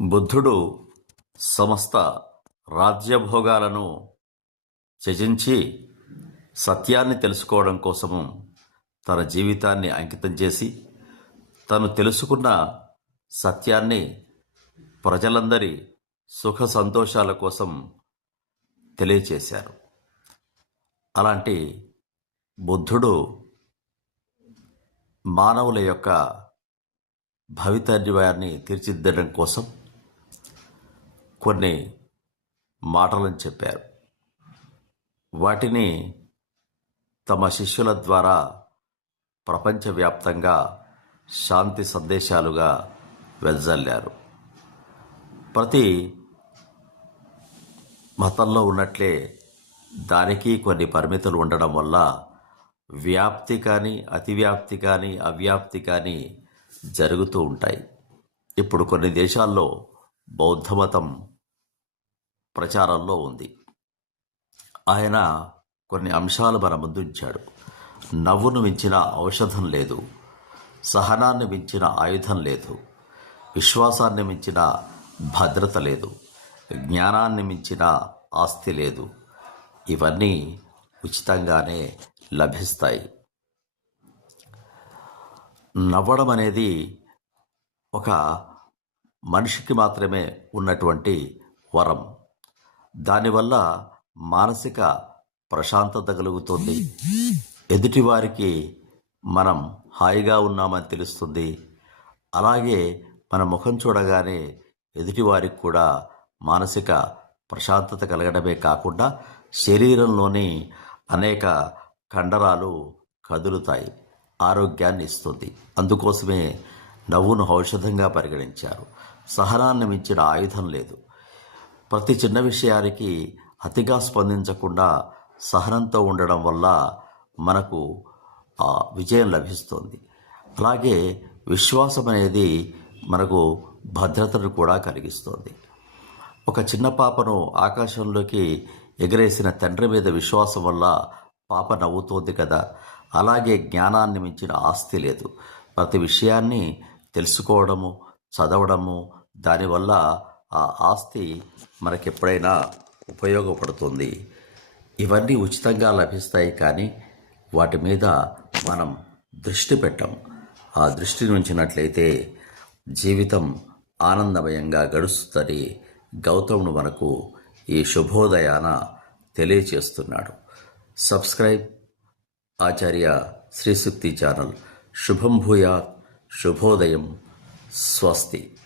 బుద్ధుడు సమస్త రాజ్యభోగాలను త్యజించి సత్యాన్ని తెలుసుకోవడం కోసము తన జీవితాన్ని అంకితం చేసి తను తెలుసుకున్న సత్యాన్ని ప్రజలందరి సుఖ సంతోషాల కోసం తెలియచేశారు. అలాంటి బుద్ధుడు మానవుల యొక్క భవితవ్యాన్ని తీర్చిదిద్దడం కోసం కొన్ని మాటలను చెప్పారు. వాటిని తమ శిష్యుల ద్వారా ప్రపంచవ్యాప్తంగా శాంతి సందేశాలుగా వెదజల్లారు ప్రతి మతంలో ఉన్నట్లే దానికి కొన్ని పరిమితులు ఉండడం వల్ల వ్యాప్తి కానీ అతివ్యాప్తి కానీ అవ్యాప్తి కానీ జరుగుతూ ఉంటాయి. ఇప్పుడు కొన్ని దేశాల్లో బౌద్ధమతం ప్రచారంలో ఉంది. ఆయన కొన్ని అంశాలు మన ముందుంచాడు నవ్వును మించిన ఔషధం లేదు. సహనాన్ని మించిన ఆయుధం లేదు. విశ్వాసాన్ని మించిన భద్రత లేదు. జ్ఞానాన్ని మించిన ఆస్తి లేదు. ఇవన్నీ ఉచితంగానే లభిస్తాయి. నవ్వడం అనేది ఒక మనిషికి మాత్రమే ఉన్నటువంటి వరం. దానివల్ల మానసిక ప్రశాంతత కలుగుతుంది. ఎదుటివారికి మనం హాయిగా ఉన్నామని తెలుస్తుంది. అలాగే మన ముఖం చూడగానే ఎదుటివారికి కూడా మానసిక ప్రశాంతత కలగడమే కాకుండా శరీరంలోని అనేక కండరాలు కదులుతాయి. ఆరోగ్యాన్ని ఇస్తుంది. అందుకోసమే నవ్వును ఔషధంగా పరిగణించారు. సహనాన్ని మించిన ఆయుధం లేదు. ప్రతి చిన్న విషయానికి అతిగా స్పందించకుండా సహనంతో ఉండడం వల్ల మనకు ఆ, విజయం లభిస్తుంది. అలాగే విశ్వాసం అనేది మనకు భద్రతను కూడా కలిగిస్తుంది. ఒక చిన్న పాపను ఆకాశంలోకి ఎగరేసిన తండ్రి మీద విశ్వాసం వల్ల పాప నవ్వుతోంది కదా. అలాగే జ్ఞానాన్ని మించిన ఆస్తి లేదు. ప్రతి విషయాన్ని తెలుసుకోవడము చదవడము దానివల్ల ఆ ఆస్తి మనకెప్పుడైనా ఉపయోగపడుతుంది. ఇవన్నీ ఉచితంగా లభిస్తాయి కానీ వాటి మీద మనం దృష్టి పెట్టం. ఆ దృష్టి ఉంచినట్లయితే జీవితం ఆనందమయంగా గడుస్తుందని గౌతముడు మనకు ఈ శుభోదయాన తెలియచేస్తున్నాడు. Subscribe Acharya Srishakti channel. శుభం భూయా శుభోదయం. స్వస్తి.